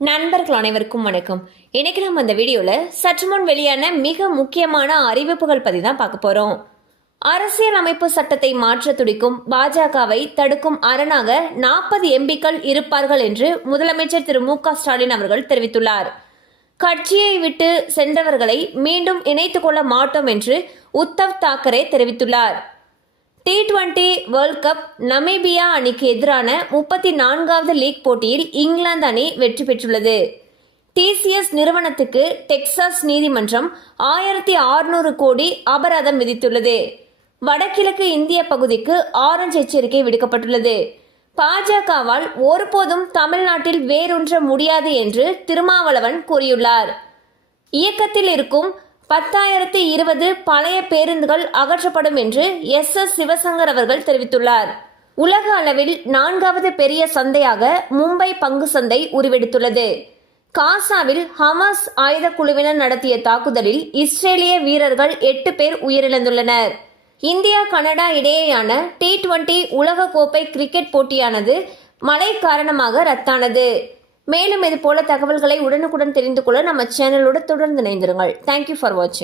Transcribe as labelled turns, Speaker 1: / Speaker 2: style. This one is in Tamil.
Speaker 1: நண்பர்கள் அனைவருக்கும் வணக்கம். இன்னைக்கு நம்ம அந்த வீடியோவில் சற்று முன் வெளியான மிக முக்கியமான அறிவிப்புகள் பற்றி தான் பார்க்க போகிறோம் அரசியல் அமைப்பு சட்டத்தை மாற்ற துடிக்கும் பாஜகவை தடுக்கும் அரணாக நாற்பது எம்பிக்கள் இருப்பார்கள் என்று முதலமைச்சர் திரு மு க ஸ்டாலின் அவர்கள் தெரிவித்துள்ளார். கட்சியை விட்டு சென்றவர்களை மீண்டும் இணைத்துக் கொள்ள மாட்டோம் என்று உத்தவ் தாக்கரே தெரிவித்துள்ளார். T twenty World Cup Namibia அணிக்கு எதிரான முப்பத்தி நான்காவது லீக் போட்டியில் இங்கிலாந்து அணி வெற்றி பெற்றுள்ளது. டிசிஎஸ் நிறுவனத்துக்கு டெக்சாஸ் நீதிமன்றம் ஆயிரத்தி ஆறுநூறு கோடி அபராதம் விதித்துள்ளது. வடகிழக்கு இந்திய பகுதிக்கு ஆரஞ்சு எச்சரிக்கை விடுக்கப்பட்டுள்ளது. பாஜகவால் ஒருபோதும் தமிழ்நாட்டில் வேரூன்ற முடியாது என்று திருமாவளவன் கூறியுள்ளார். இயக்கத்தில் இருக்கும் பத்தாயிரத்து இருபது பழைய பேருந்துகள் அகற்றப்படும் என்று எஸ். எஸ். சிவசங்கர் அவர்கள் தெரிவித்துள்ளார். உலக அளவில் நான்காவது பெரிய சந்தையாக மும்பை பங்கு சந்தை உருவெடுத்துள்ளது. காசாவில் ஹமாஸ் ஆயுத குழுவினர் நடத்திய தாக்குதலில் இஸ்ரேலிய வீரர்கள் எட்டு பேர் உயிரிழந்துள்ளனர். இந்தியா கனடா இடையேயான டி டுவெண்டி உலகக்கோப்பை கிரிக்கெட் போட்டியானது மழை காரணமாக ரத்தானது. மேலும் இது போல தகவல்களை உடனுக்குடன் தெரிந்து கொள்ள நம்ம சேனலோடு தொடர்ந்து இணைந்திருங்கள். தேங்க்யூ ஃபார் வாட்சிங்